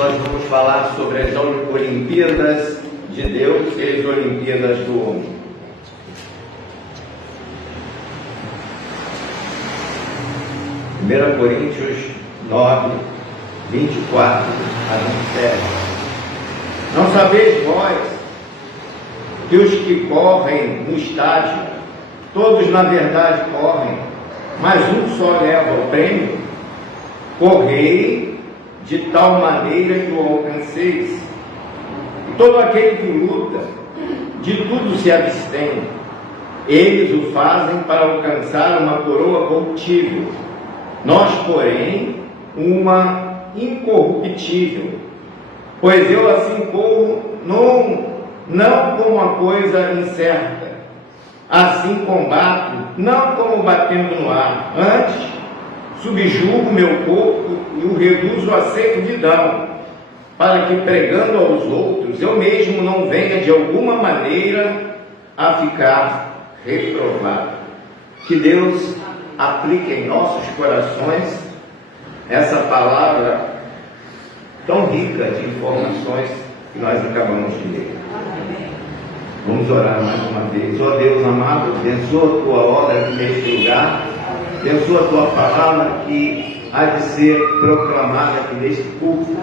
nós vamos falar sobre as Olimpíadas de Deus e as Olimpíadas do homem. Primeira Coríntios 9, 24 a 27. Não sabeis vós que os que correm no estádio, todos na verdade correm, mas um só leva o prêmio? Correi de tal maneira que o alcanceis. E todo aquele que luta, de tudo se abstém. Eles o fazem para alcançar uma coroa corruptível. Nós, porém, uma incorruptível. Pois eu assim corro, não como uma coisa incerta. Assim combato, não como batendo no ar. Antes, subjugo meu corpo e o reduzo à servidão, para que, pregando aos outros, eu mesmo não venha de alguma maneira a ficar reprovado. Que Deus aplique em nossos corações essa palavra tão rica de informações que nós acabamos de ler. Vamos orar mais uma vez. Ó Deus amado, abençoa a tua obra aqui neste lugar, abençoa a tua palavra que há de ser proclamada aqui neste culto,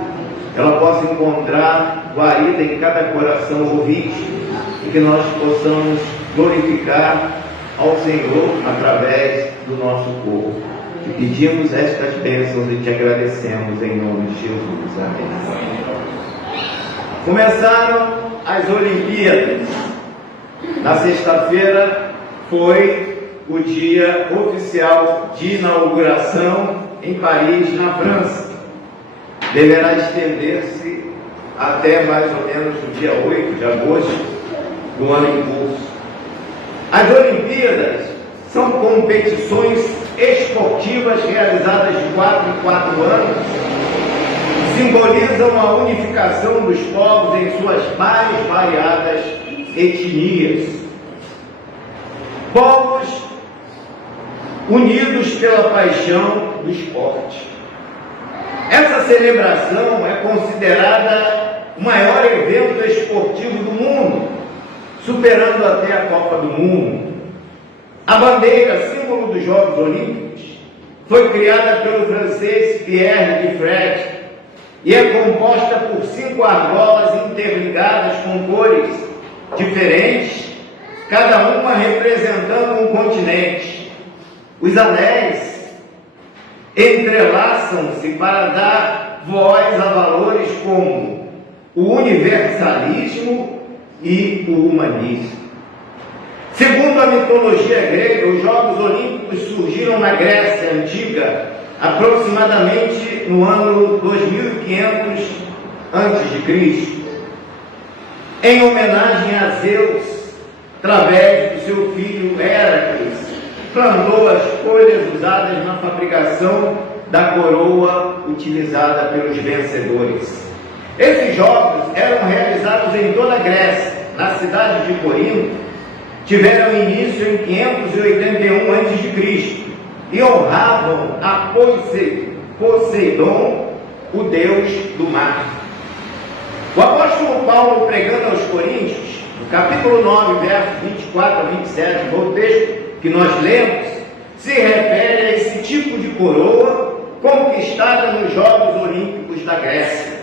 ela possa encontrar guarida em cada coração ouvinte e que nós possamos glorificar ao Senhor através do nosso corpo. E pedimos estas bênçãos e te agradecemos em nome de Jesus. Amém. Começaram as Olimpíadas. Na sexta-feira foi o dia oficial de inauguração em Paris, na França. Deverá estender-se até mais ou menos o dia 8 de agosto do ano em curso. As Olimpíadas são competições esportivas realizadas de 4 em 4 anos, simbolizam a unificação dos povos em suas mais variadas etnias. Povos unidos pela paixão do esporte. Essa celebração é considerada o maior evento esportivo do mundo, superando até a Copa do Mundo. A bandeira, símbolo dos Jogos Olímpicos, foi criada pelo francês Pierre Dufresne e é composta por 5 argolas interligadas com cores diferentes, cada uma representando um continente. Os anéis entrelaçam-se para dar voz a valores como o universalismo e o humanismo. Segundo a mitologia grega, os Jogos Olímpicos surgiram na Grécia Antiga, aproximadamente no ano 2500 a.C., em homenagem a Zeus, através do seu filho Héracles, plantou as folhas usadas na fabricação da coroa utilizada pelos vencedores. Esses jogos eram realizados em toda a Grécia. Na cidade de Corinto, tiveram início em 581 a.C. e honravam a Poseidon, o deus do mar. O apóstolo Paulo, pregando aos Coríntios, no capítulo 9, versos 24 a 27, o texto que nós lemos, se refere a esse tipo de coroa conquistada nos Jogos Olímpicos da Grécia.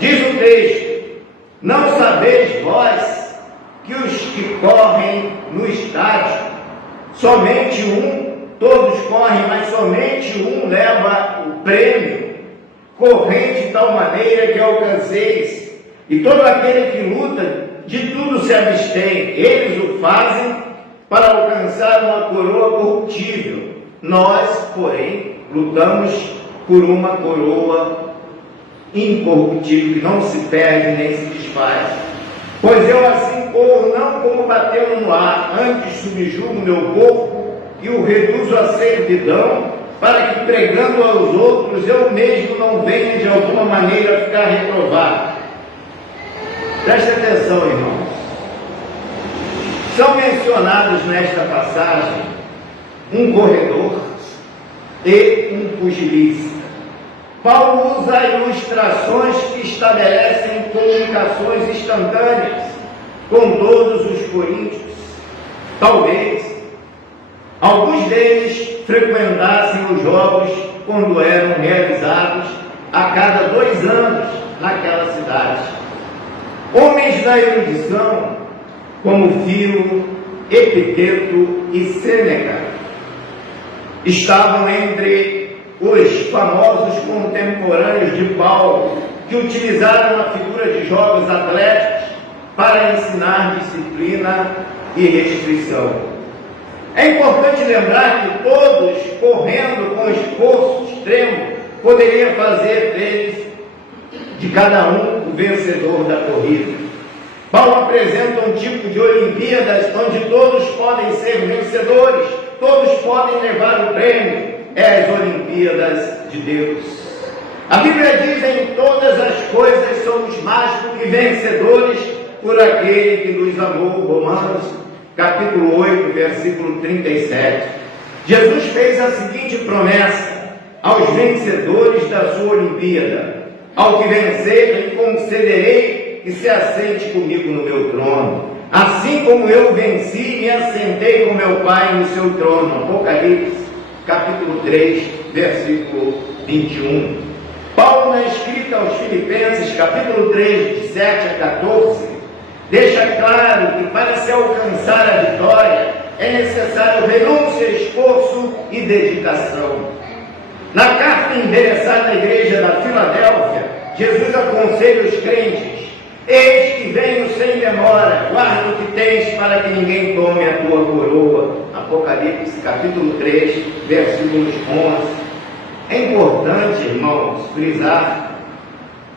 Diz o texto: não sabeis vós que os que correm no estádio, somente um, todos correm, mas somente um leva o prêmio? Correi de tal maneira que alcanceis. E todo aquele que luta, de tudo se abstém. Eles o fazem para alcançar uma coroa corruptível. Nós, porém, lutamos por uma coroa incorruptível, que não se perde nem se desfaz. Pois eu assim corro, não como batendo no ar, antes subjugo meu corpo e o reduzo à servidão, para que, pregando aos outros, eu mesmo não venha de alguma maneira a ficar reprovado. Preste atenção, irmãos. São mencionados nesta passagem um corredor e um pugilista. Paulo usa ilustrações que estabelecem comunicações instantâneas com todos os coríntios. Talvez alguns deles frequentassem os jogos quando eram realizados a cada 2 anos naquela cidade. Homens da erudição, como Filo, Epiteto e Sêneca, estavam entre os famosos contemporâneos de Paulo, que utilizaram a figura de jogos atléticos para ensinar disciplina e restrição. É importante lembrar que todos, correndo com esforço extremo, poderiam fazer deles, de cada um, o vencedor da corrida. Paulo apresenta um tipo de Olimpíadas onde todos podem ser vencedores, todos podem levar o prêmio. É as Olimpíadas de Deus. A Bíblia diz: em todas as coisas somos mais do que vencedores por aquele que nos amou. Romanos capítulo 8, versículo 37. Jesus fez a seguinte promessa aos vencedores da sua Olimpíada: ao que vencer, lhe concederei que se assente comigo no meu trono, assim como eu venci e me assentei com meu Pai no seu trono. Apocalipse capítulo 3, versículo 21. Paulo, na escrita aos Filipenses, capítulo 3, de 7 a 14, deixa claro que para se alcançar a vitória é necessário renúncia, esforço e dedicação. Na carta endereçada à igreja da Filadélfia, Jesus aconselha os crentes: eis que venho sem demora, guarda o que tens para que ninguém tome a tua coroa. Apocalipse capítulo 3, versículos 11. É importante, irmãos, frisar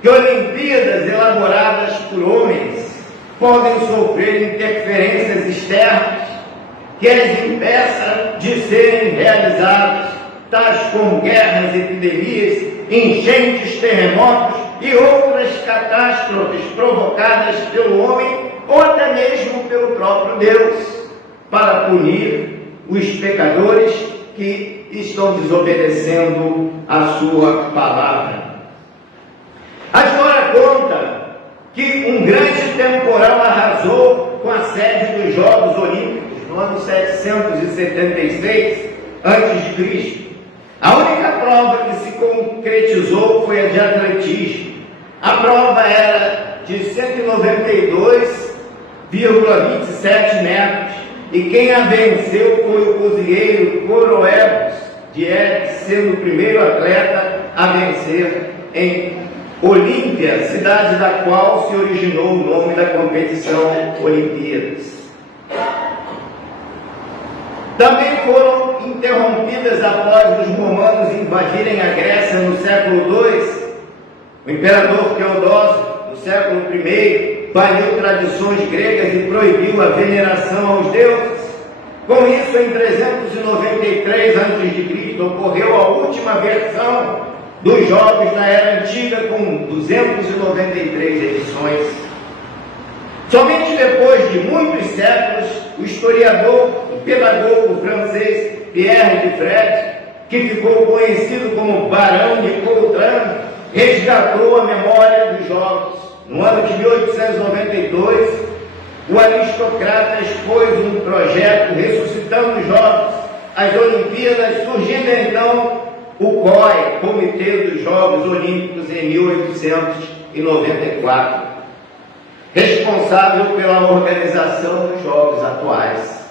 que Olimpíadas elaboradas por homens podem sofrer interferências externas que as impeçam de serem realizadas, tais como guerras, epidemias, enchentes, terremotos e outras catástrofes provocadas pelo homem ou até mesmo pelo próprio Deus, para punir os pecadores que estão desobedecendo a sua palavra. A história conta que um grande temporal arrasou com a sede dos Jogos Olímpicos no ano 776 a.C. A única prova que se concretizou foi a de atletismo. A prova era de 192,27 metros e quem a venceu foi o cozinheiro Coroebus de Elis, sendo o primeiro atleta a vencer em Olímpia, cidade da qual se originou o nome da competição Olimpíadas. Também foram interrompidas após os romanos invadirem a Grécia no século II. O imperador Teodósio, no século I, baniu tradições gregas e proibiu a veneração aos deuses. Com isso, em 393 a.C., ocorreu a última versão dos Jogos da Era Antiga, com 293 edições. Somente depois de muitos séculos, o historiador e pedagogo francês Pierre Dufresne, que ficou conhecido como Barão de Courtran, resgatou a memória dos Jogos. No ano de 1892, o aristocrata expôs um projeto ressuscitando os Jogos, as Olimpíadas, surgindo então o COI, Comitê dos Jogos Olímpicos, em 1894, responsável pela organização dos Jogos atuais.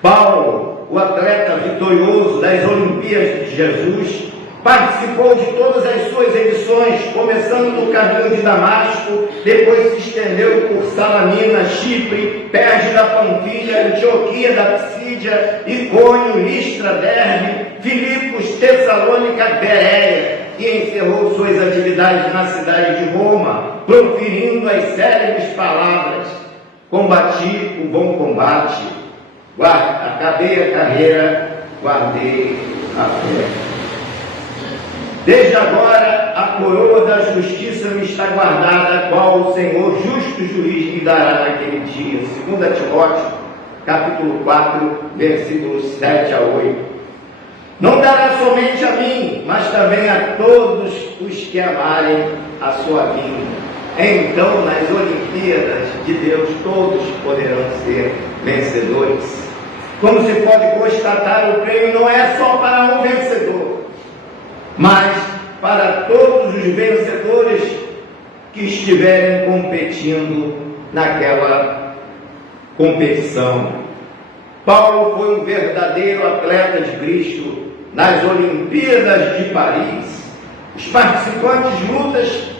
Paulo, o atleta vitorioso das Olimpíadas de Jesus, participou de todas as suas edições, começando no caminho de Damasco, depois se estendeu por Salamina, Chipre, Perge da Panfilha, Antioquia da Psídia, Icônio, Listra, Derbe, Filipos, Tessalônica, Bereia, e encerrou suas atividades na cidade de Roma, proferindo as célebres palavras: combati o bom combate, acabei a carreira, guardei a fé. Desde agora a coroa da justiça me está guardada, a qual o Senhor, justo juiz, me dará naquele dia. 2 Timóteo, capítulo 4, versículos 7 a 8. Não dará somente a mim, mas também a todos os que amarem a sua vinda. Então, nas Olimpíadas de Deus, todos poderão ser vencedores. Como se pode constatar, o prêmio não é só para um vencedor, mas para todos os vencedores que estiverem competindo naquela competição. Paulo foi um verdadeiro atleta de Cristo nas Olimpíadas de Paris. Os participantes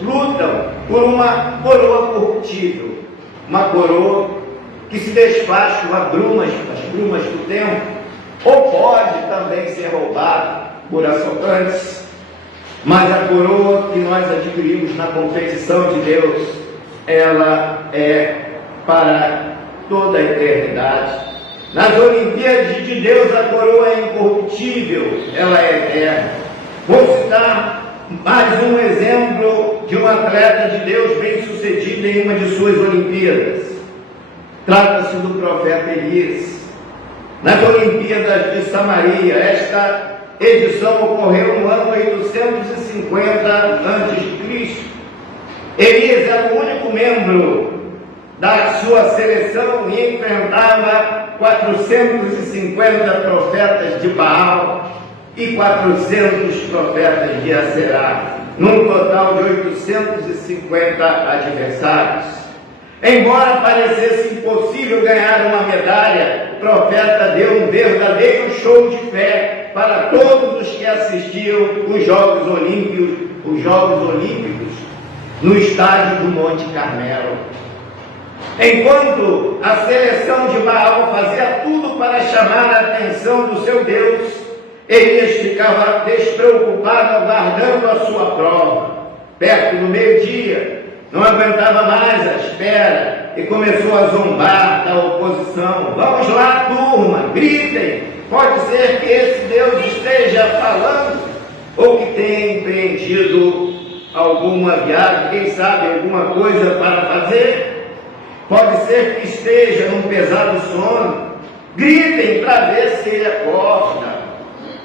lutam por uma coroa corruptível, uma coroa que se desfaz com as brumas do tempo, ou pode também ser roubada por assaltantes. Mas a coroa que nós adquirimos na competição de Deus, ela é para toda a eternidade. Nas Olimpíadas de Deus, a coroa é incorruptível, ela é eterna. Vou citar mais um exemplo de um atleta de Deus bem sucedido em uma de suas Olimpíadas. Trata-se do profeta Elias. Nas Olimpíadas de Samaria, esta edição ocorreu no ano 850 a.C. Elias era o único membro da sua seleção e enfrentava 450 profetas de Baal e 400 profetas de Aserá, num total de 850 adversários. Embora parecesse impossível ganhar uma medalha, o profeta deu um verdadeiro show de fé para todos os que assistiam os Jogos Olímpicos no estádio do Monte Carmelo. Enquanto a seleção de Baal fazia tudo para chamar a atenção do seu Deus, Elias ficava despreocupado aguardando a sua prova. Perto do meio-dia, não aguentava mais a espera e começou a zombar da oposição. Vamos lá, turma, gritem, pode ser que esse Deus esteja falando ou que tenha empreendido alguma viagem, quem sabe alguma coisa para fazer. Pode ser que esteja num pesado sono. Gritem para ver se ele acorda.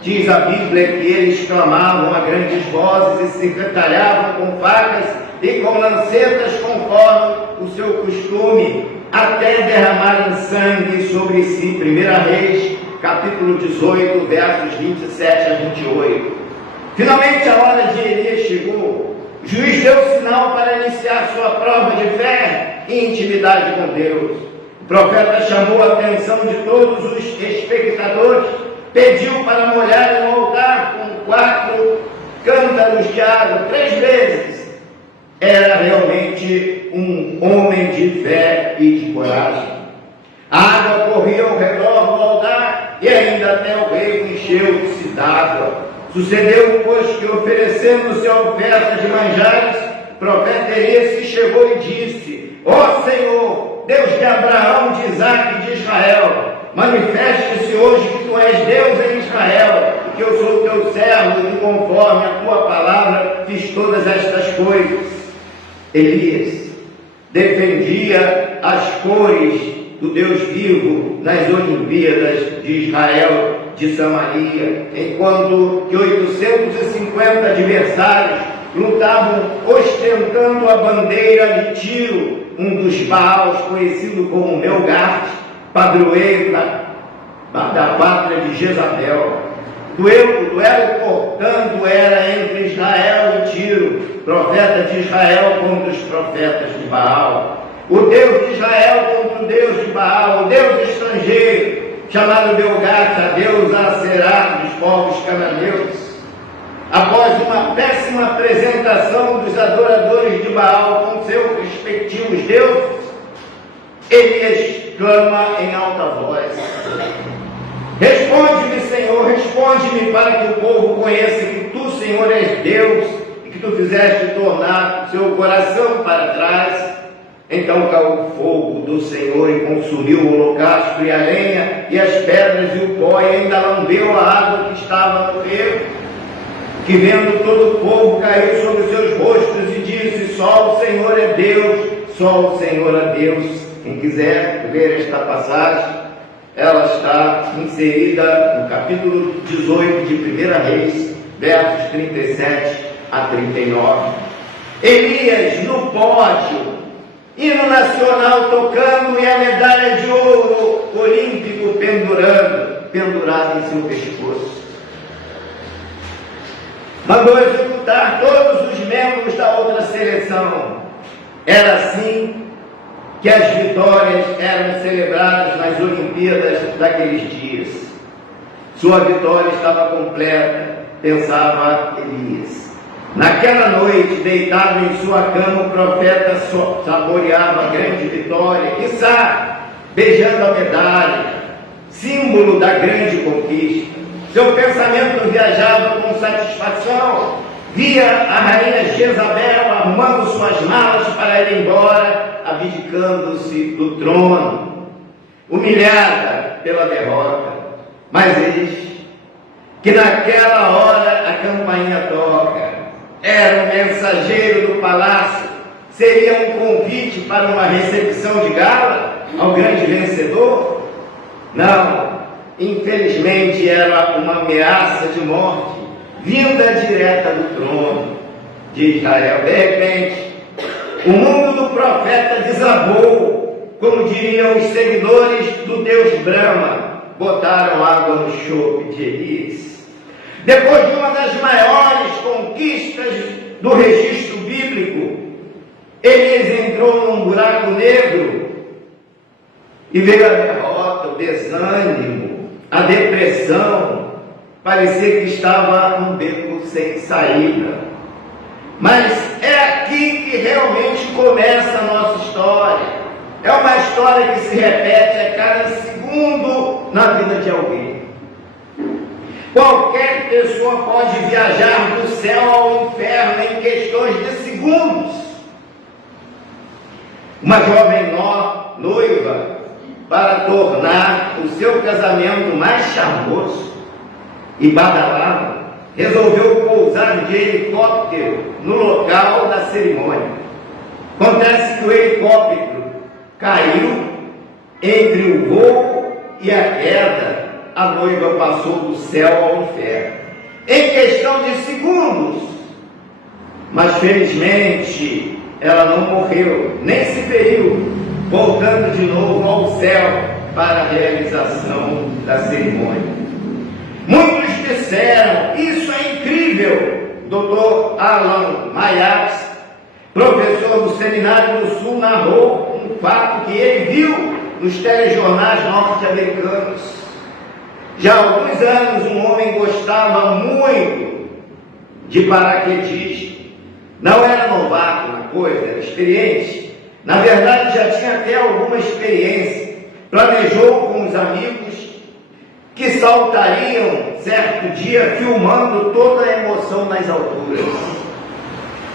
Diz a Bíblia que eles clamavam a grandes vozes e se retalhavam com facas e com lancetas conforme o seu costume, até derramarem sangue sobre si. 1 Reis, capítulo 18, versos 27 a 28. Finalmente a hora de Elias chegou. O juiz deu sinal para iniciar sua prova de fé e intimidade com Deus. O profeta chamou a atenção de todos os espectadores, pediu para molharem o altar com 4 cântaros de água 3 vezes. Era realmente um homem de fé e de coragem. A água corria ao redor do altar e ainda até o rei encheu-se d'água. Sucedeu, pois, que oferecendo-se a oferta de manjares, o profeta Elias se chegou e disse: Ó Senhor, Deus de Abraão, de Isaque e de Israel, manifeste-se hoje que tu és Deus em Israel, e que eu sou teu servo, e conforme a tua palavra fiz todas estas coisas. Elias defendia as cores do Deus vivo nas Olimpíadas de Israel, de Samaria, enquanto que 850 adversários lutavam ostentando a bandeira de Tiro, um dos Baals conhecido como Melgarte, padroeiro da pátria de Jezabel. O duelo, portanto, era entre Israel e Tiro, profeta de Israel contra os profetas de Baal. O Deus de Israel contra o Deus de Baal, o Deus estrangeiro, chamado Melgarte, a deusa Aserá dos povos cananeus. Após uma péssima apresentação dos adoradores de Baal com seus respectivos deuses, Elias clama em alta voz: Responde-me, Senhor, responde-me, para que o povo conheça que tu, Senhor, és Deus e que tu fizeste tornar seu coração para trás. Então caiu o fogo do Senhor e consumiu o holocausto e a lenha e as pedras e o pó, e ainda lambeu a água que estava no rio, que vendo todo o povo caiu sobre seus rostos e disse: Só o Senhor é Deus, só o Senhor é Deus. Quem quiser ver esta passagem, ela está inserida no capítulo 18 de 1 Reis, versos 37 a 39. Elias no pódio, hino nacional tocando e a medalha de ouro olímpico pendurada em seu pescoço. Mandou executar todos os membros da outra seleção. Era assim que as vitórias eram celebradas nas Olimpíadas daqueles dias. Sua vitória estava completa, pensava Elias. Naquela noite, deitado em sua cama, o profeta saboreava a grande vitória, quiçá beijando a medalha, símbolo da grande conquista. Seu pensamento viajava com satisfação, via a rainha Jezabel arrumando suas malas para ir embora, abdicando-se do trono, humilhada pela derrota. Mas eis que naquela hora a campainha toca. Era um mensageiro do palácio. Seria um convite para uma recepção de gala ao grande vencedor? Não, infelizmente era uma ameaça de morte, vinda direta do trono de Israel. De repente, o mundo do profeta desabou, como diriam os seguidores do Deus Brahma, botaram água no chope de Elias. Depois de uma das maiores conquistas do registro bíblico, Elias entrou num buraco negro e veio a derrota, o desânimo, a depressão. Parecia que estava num beco sem saída. Mas é aqui que realmente começa a nossa história. É uma história que se repete a cada segundo na vida de alguém. Qualquer pessoa pode viajar do céu ao inferno em questões de segundos. Uma jovem noiva, para tornar o seu casamento mais charmoso e badalado, resolveu pousar de helicóptero no local da cerimônia. Acontece que o helicóptero caiu entre o voo e a queda. A noiva passou do céu ao inferno em questão de segundos, mas felizmente ela não morreu, nem se feriu, voltando de novo ao céu para a realização da cerimônia. Muitos disseram: isso é incrível. Dr. Alan Mayaps, professor do Seminário do Sul, narrou um fato que ele viu nos telejornais norte-americanos. Já há alguns anos, um homem gostava muito de paraquedismo. Não era novato na coisa, era experiente. Na verdade, já tinha até alguma experiência. Planejou com os amigos que saltariam certo dia, filmando toda a emoção nas alturas.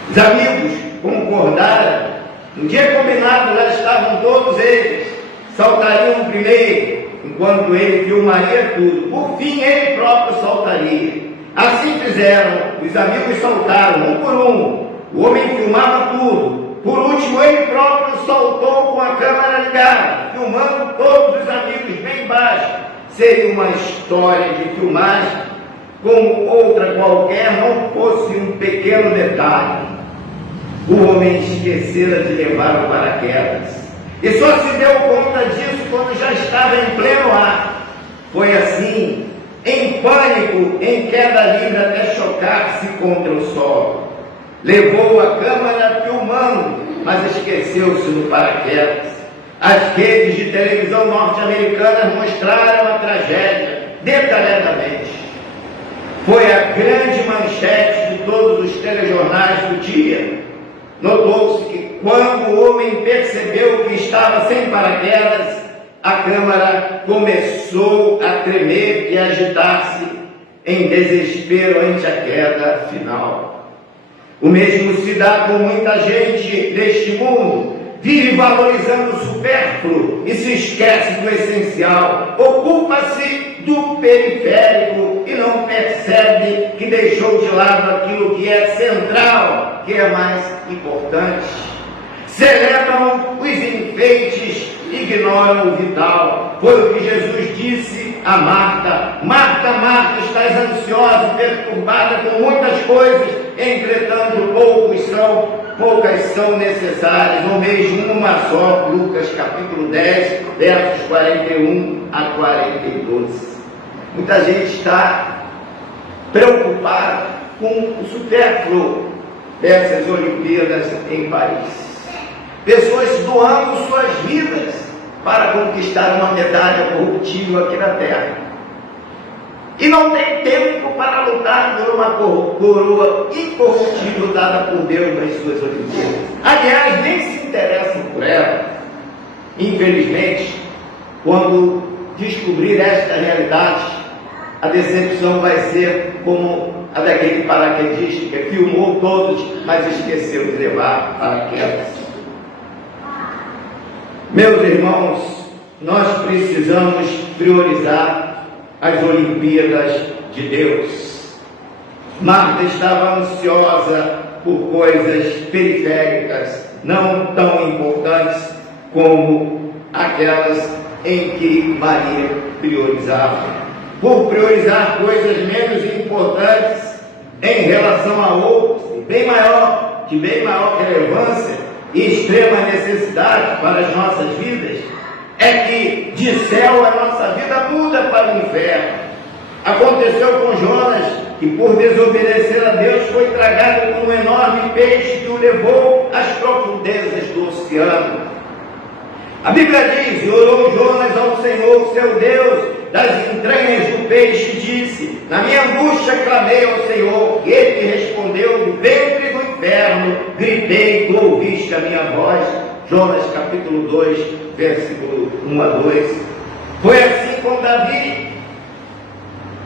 Os amigos concordaram. No dia combinado, lá estavam todos eles. Saltariam primeiro, enquanto ele filmaria tudo. Por fim, ele próprio saltaria. Assim fizeram. Os amigos saltaram, um por um. O homem filmava tudo. Por último, ele próprio saltou com a câmera ligada, filmando todos os amigos bem baixo. Seria uma história de filmagem como outra qualquer, não fosse um pequeno detalhe. O homem esquecera de levar o paraquedas. E só se deu conta disso quando já estava em pleno ar. Foi assim, em pânico, em queda livre até chocar-se contra o solo. Levou a câmera filmando, mas esqueceu-se do paraquedas. As redes de televisão norte-americanas mostraram a tragédia detalhadamente. Foi a grande manchete de todos os telejornais do dia. Notou-se que quando o homem percebeu que estava sem paraquedas, a câmara começou a tremer e agitar-se em desespero ante a queda final. O mesmo se dá com muita gente deste mundo. Vive valorizando o supérfluo e se esquece do essencial. Ocupa-se do periférico e não percebe que deixou de lado aquilo que é central, que é mais importante. Celebram os enfeites ignoram o vital. Foi o que Jesus disse a Marta: Marta, Marta, estás ansiosa e perturbada com muitas coisas, entretanto poucas são necessárias, ou mesmo uma só. Lucas capítulo 10, versos 41 a 42. Muita gente está preocupada com o supérfluo dessas Olimpíadas em Paris. Pessoas doando suas vidas para conquistar uma medalha corruptível aqui na Terra. E não tem tempo para lutar por uma coroa incorruptível dada por Deus nas suas Olimpíadas. Aliás, nem se interessam por ela. Infelizmente, quando descobrir esta realidade, a decepção vai ser como a daquele paraquedista que filmou todos, mas esqueceu de levar paraquedas. Meus irmãos, nós precisamos priorizar as Olimpíadas de Deus. Marta estava ansiosa por coisas periféricas, não tão importantes como aquelas em que Maria priorizava. Por priorizar coisas menos importantes em relação a outros, de bem maior relevância e extrema necessidade para as nossas vidas, é que de céu a nossa vida muda para o inferno. Aconteceu com Jonas, que por desobedecer a Deus foi tragado por um enorme peixe que o levou às profundezas do oceano. A Bíblia diz: e orou Jonas ao Senhor, seu Deus, das entranhas do peixe, disse: na minha angústia clamei ao Senhor, e Ele me respondeu: do ventre do inferno gritei, tu ouviste a minha voz. Jonas capítulo 2, versículo 1 a 2. Foi assim com Davi,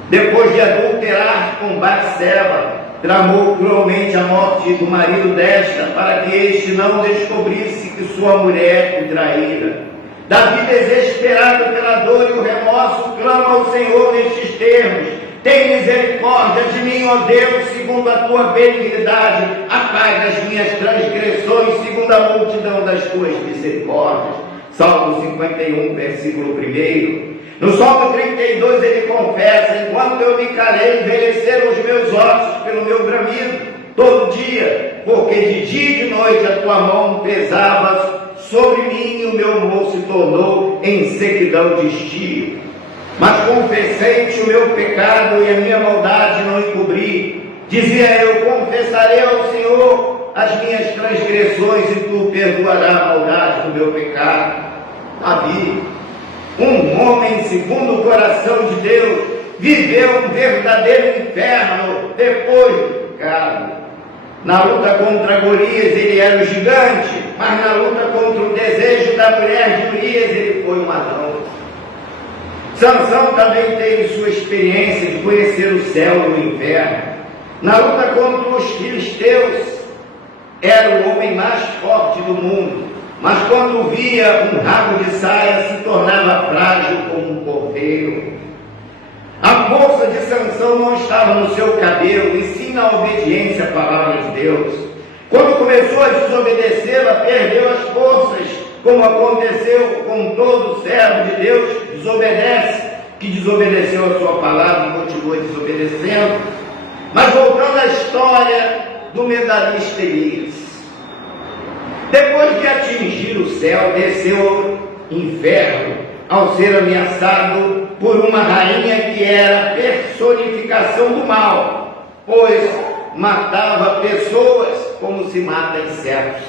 depois de adulterar com Batseba, tramou cruelmente a morte do marido desta, para que este não descobrisse que sua mulher o traíra. Davi, desesperado pela dor e o remorso, clama ao Senhor nestes termos: tem misericórdia de mim, ó Deus, segundo a tua benignidade, apaga as minhas transgressões, segundo a multidão das tuas misericórdias. Salmo 51, versículo 1. No Salmo 32 ele confessa: enquanto eu me calei, envelheceram os meus ossos pelo meu bramido todo dia, porque de dia e de noite a tua mão pesava sobre mim e o meu humor se tornou em sequidão de estio. Mas confessei-te o meu pecado e a minha maldade não encobri. Dizia eu: confessarei ao Senhor as minhas transgressões e tu perdoarás a maldade do meu pecado. Davi, um homem segundo o coração de Deus, viveu um verdadeiro inferno depois do pecado. Na luta contra Golias ele era o gigante, mas na luta contra o desejo da mulher de Urias ele foi um Adão. Sansão também teve sua experiência de conhecer o céu e o inferno. Na luta contra os filisteus era o homem mais forte do mundo, mas quando via um rabo de saia se tornava frágil como um cordeiro. A força de Sansão não estava no seu cabelo, e sim na obediência à palavra de Deus. Quando começou a desobedecê-la, perdeu as forças, como aconteceu com todo servo de Deus que desobedeceu a sua palavra e continua desobedecendo. Mas voltando à história do medalhista Elias, depois de atingir o céu, desceu ao inferno, ao ser ameaçado por uma rainha que era personificação do mal, pois matava pessoas como se mata insetos,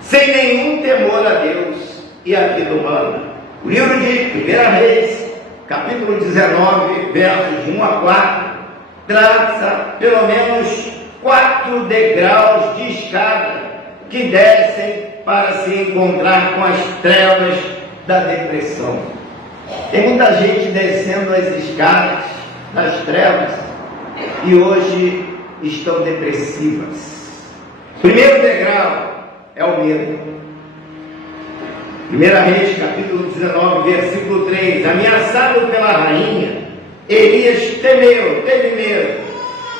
sem nenhum temor a Deus e a vida humana. O livro de 1 Reis, capítulo 19, versos 1 a 4, traça pelo menos 4 degraus de escada que descem para se encontrar com as trevas da depressão. Tem muita gente descendo as escadas das trevas e hoje estão depressivas. Primeiro degrau é o medo. 1 Reis, capítulo 19, versículo 3. Ameaçado pela rainha, Elias teve medo.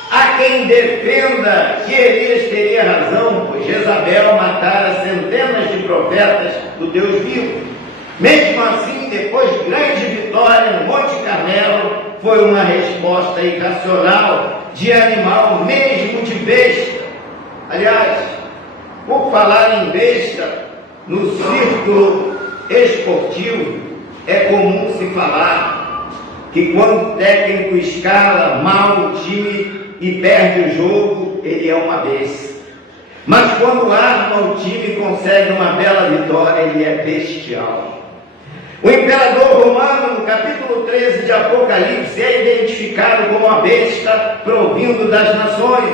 Há quem defenda que Elias teria razão, pois Jezabel matara centenas de profetas do Deus vivo. Mesmo assim, depois de grande vitória no Monte Carmelo, foi uma resposta irracional de animal, mesmo de besta. Aliás, por falar em besta, no círculo esportivo é comum se falar que quando o técnico escala mal o time e perde o jogo, ele é uma besta. Mas quando arma o time e consegue uma bela vitória, ele é bestial. O imperador romano, no capítulo 13 de Apocalipse, é identificado como a besta provindo das nações,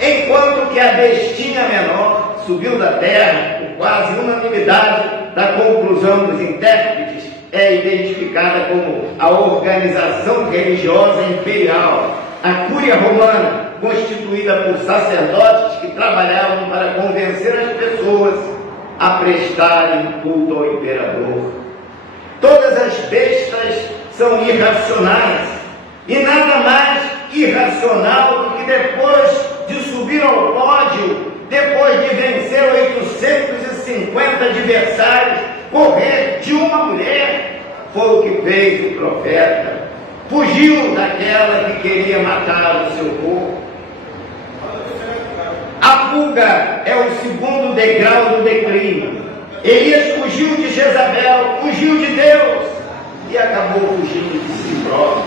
enquanto que a bestinha menor subiu da terra, por quase unanimidade da conclusão dos intérpretes, é identificada como a organização religiosa imperial, a Cúria Romana, constituída por sacerdotes que trabalhavam para convencer as pessoas a prestarem culto ao imperador. Todas as bestas são irracionais, e nada mais irracional do que depois de subir ao pódio, depois de vencer 850 adversários, correr de uma mulher. Foi o que fez o profeta. Fugiu daquela que queria matar o seu povo. A fuga é o segundo degrau do declínio. Elias fugiu de Jezabel, fugiu de Deus e acabou fugindo de si próprio.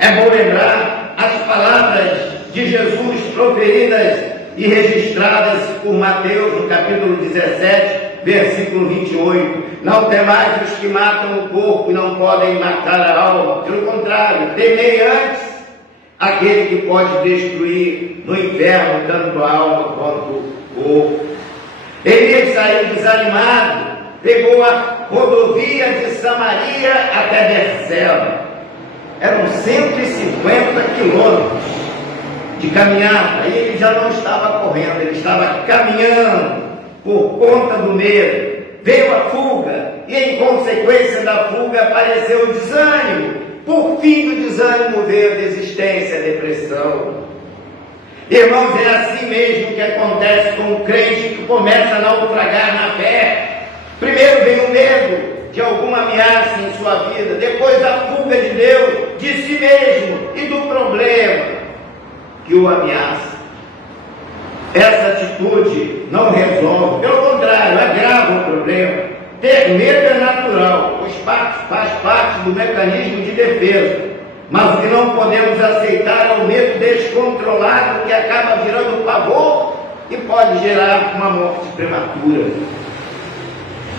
É bom lembrar as palavras de Jesus proferidas e registradas por Mateus no capítulo 17, versículo 28. Não temais os que matam o corpo e não podem matar a alma. Pelo contrário, temei antes aquele que pode destruir no inferno tanto a alma quanto o corpo. Elias saiu desanimado, pegou a rodovia de Samaria até Berseba. Eram 150 quilômetros de caminhada. Aí ele já não estava correndo, ele estava caminhando por conta do medo. Veio a fuga e, em consequência da fuga, apareceu o desânimo. Por fim do desânimo veio a desistência, a depressão. Irmãos, é assim mesmo que acontece com o crente que começa a naufragar na fé. Primeiro vem o medo de alguma ameaça em sua vida, depois a fuga de Deus, de si mesmo e do problema que o ameaça. Essa atitude não resolve, pelo contrário, agrava o problema. Ter medo é natural, pois faz parte do mecanismo de defesa. Mas o que não podemos aceitar é o medo descontrolado que acaba virando pavor e pode gerar uma morte prematura.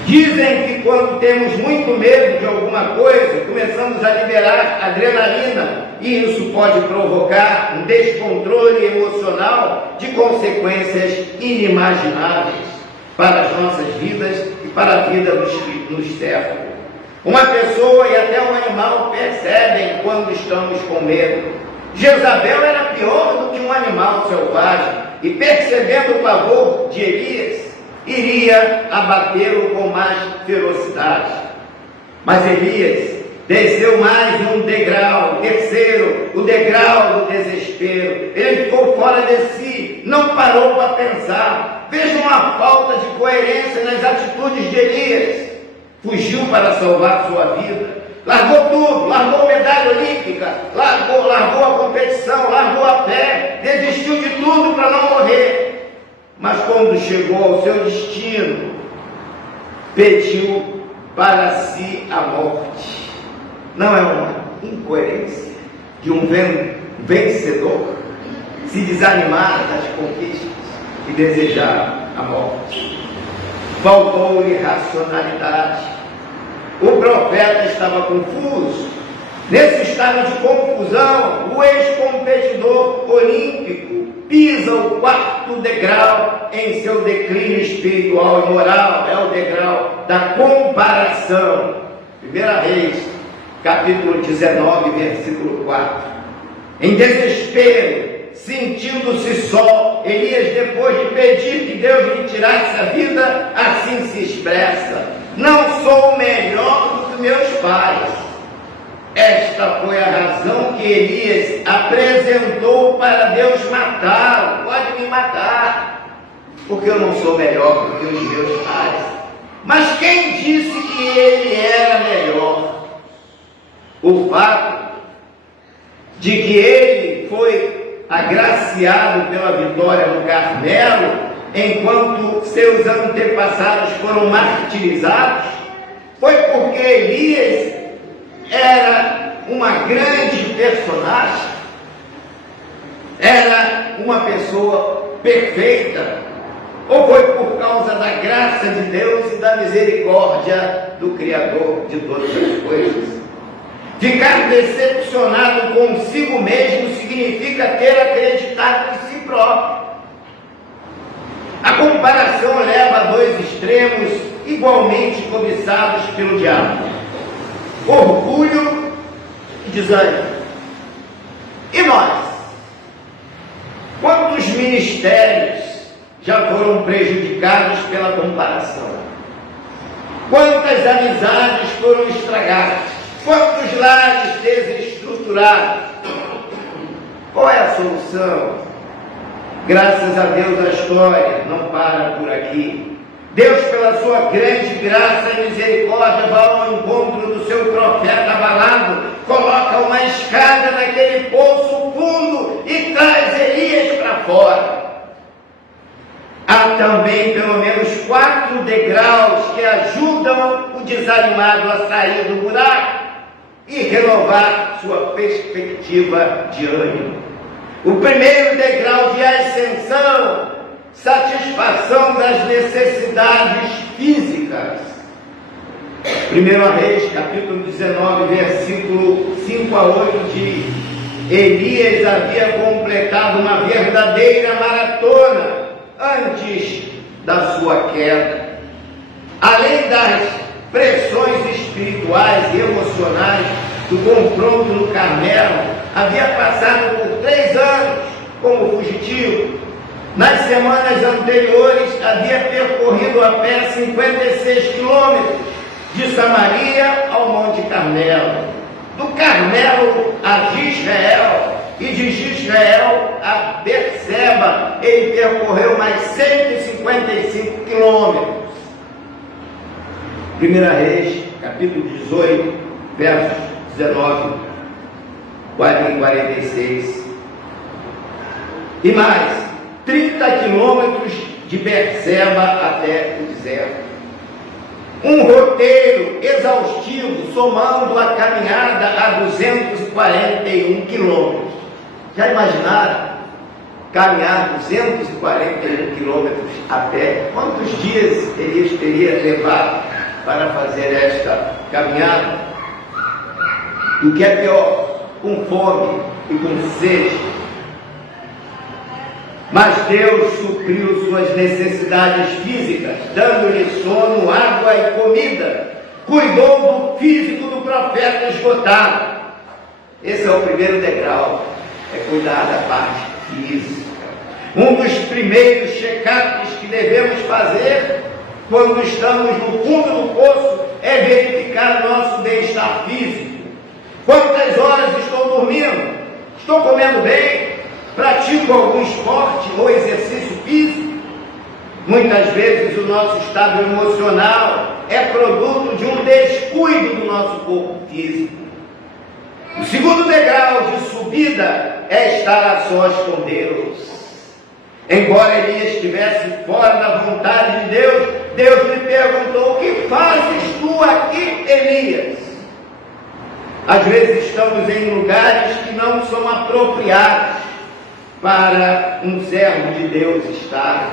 Dizem que quando temos muito medo de alguma coisa, começamos a liberar adrenalina e isso pode provocar um descontrole emocional de consequências inimagináveis para as nossas vidas e para a vida dos que nos cercam. Uma pessoa e até um animal percebem quando estamos com medo. Jezabel era pior do que um animal selvagem e, percebendo o pavor de Elias, iria abatê-lo com mais ferocidade. Mas Elias desceu mais um degrau, terceiro, o degrau do desespero. Ele ficou fora de si, não parou para pensar. Vejam a falta de coerência nas atitudes de Elias. Fugiu para salvar sua vida, largou tudo, largou medalha olímpica, largou a competição, largou a fé, desistiu de tudo para não morrer. Mas quando chegou ao seu destino, pediu para si a morte. Não é uma incoerência de um vencedor se desanimar das conquistas e desejar a morte? Faltou-lhe racionalidade. O profeta estava confuso. Nesse estado de confusão, o ex-competidor olímpico pisa o quarto degrau em seu declínio espiritual e moral. É o degrau da comparação. 1 Reis, capítulo 19, versículo 4. Em desespero, sentindo-se só, Elias, depois de pedir que Deus lhe tirasse a vida, assim se expressa: não sou melhor do que meus pais. Esta foi a razão que Elias apresentou para Deus matá-lo. Pode me matar, porque eu não sou melhor do que os meus pais. Mas quem disse que ele era melhor? O fato de que ele foi agraciado pela vitória no Carmelo, enquanto seus antepassados foram martirizados, foi porque Elias era uma grande personagem, era uma pessoa perfeita, ou foi por causa da graça de Deus e da misericórdia do Criador de todas as coisas? Ficar decepcionado consigo mesmo significa ter acreditado em si próprio. A comparação leva a dois extremos igualmente cobiçados pelo diabo: orgulho e desânimo. E nós? Quantos ministérios já foram prejudicados pela comparação? Quantas amizades foram estragadas? Quantos lares desestruturados? Qual é a solução? Graças a Deus a história não para por aqui. Deus, pela sua grande graça e misericórdia, vai ao encontro do seu profeta abalado, coloca uma escada naquele poço fundo e traz Elias para fora. Há também pelo menos 4 degraus que ajudam o desanimado a sair do buraco e renovar sua perspectiva de ânimo. O primeiro degrau de ascensão: satisfação das necessidades físicas. 1 Reis, capítulo 19, versículo 5 a 8 diz: Elias havia completado uma verdadeira maratona antes da sua queda. Além das pressões espirituais e emocionais do confronto no Carmelo, havia passado por 3 anos como fugitivo. Nas semanas anteriores, havia percorrido a pé 56 quilômetros de Samaria ao Monte Carmelo, do Carmelo a Gisrael e de Gisrael a Berseba. Ele percorreu mais 155 quilômetros. 1 Reis, capítulo 18, versos 19 e 46. E mais 30 quilômetros de Berseba até o deserto. Um roteiro exaustivo, somando a caminhada a 241 quilômetros. Já imaginaram caminhar 241 quilômetros a pé? Quantos dias Elias teria levado para fazer esta caminhada? O que é pior, com fome e com sede. Mas Deus supriu suas necessidades físicas, dando-lhe sono, água e comida. Cuidou do físico do profeta esgotado. Esse é o primeiro degrau, é cuidar da parte física. Um dos primeiros check-ups que devemos fazer quando estamos no fundo do poço é verificar o nosso bem-estar físico. Quantas horas estou dormindo? Estou comendo bem? Pratico algum esporte ou exercício físico? Muitas vezes o nosso estado emocional é produto de um descuido do nosso corpo físico. O segundo degrau de subida é estar a sós com Deus. Embora Elias estivesse fora da vontade de Deus, Deus lhe perguntou: o que fazes tu aqui, Elias? Às vezes estamos em lugares que não são apropriados para um servo de Deus estar.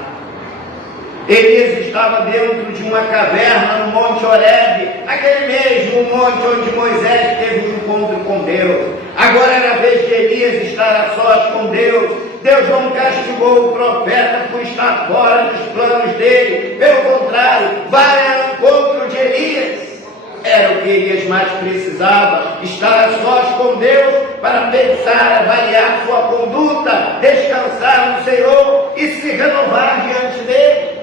Elias estava dentro de uma caverna no Monte Horebe, aquele mesmo monte onde Moisés teve um encontro com Deus. Agora era a vez de Elias estar a sós com Deus. Deus não castigou o profeta por estar fora dos planos dele. Pelo contrário, vai ao encontro de Elias. Era o que Elias mais precisava, estar a sós com Deus para pensar, avaliar sua conduta, descansar no Senhor e se renovar diante dele.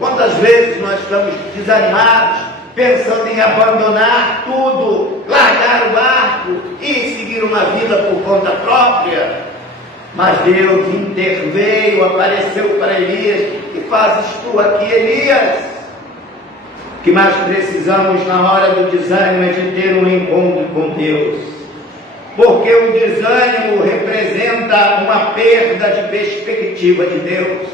Quantas vezes nós estamos desanimados, pensando em abandonar tudo, largar o barco e seguir uma vida por conta própria? Mas Deus interveio, apareceu para Elias: o que fazes tu aqui, Elias? O que mais precisamos na hora do desânimo é de ter um encontro com Deus. Porque o desânimo representa uma perda de perspectiva de Deus.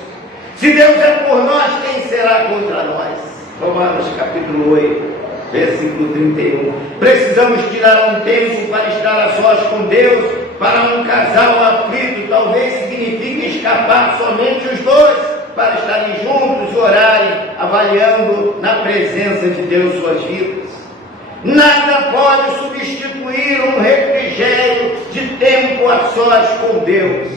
Se Deus é por nós, quem será contra nós? Romanos capítulo 8, versículo 31. Precisamos tirar um tempo para estar a sós com Deus. Para um casal aflito, talvez signifique escapar somente os dois, para estarem juntos, orarem, avaliando na presença de Deus suas vidas. Nada pode substituir um refrigério de tempo a sós com Deus.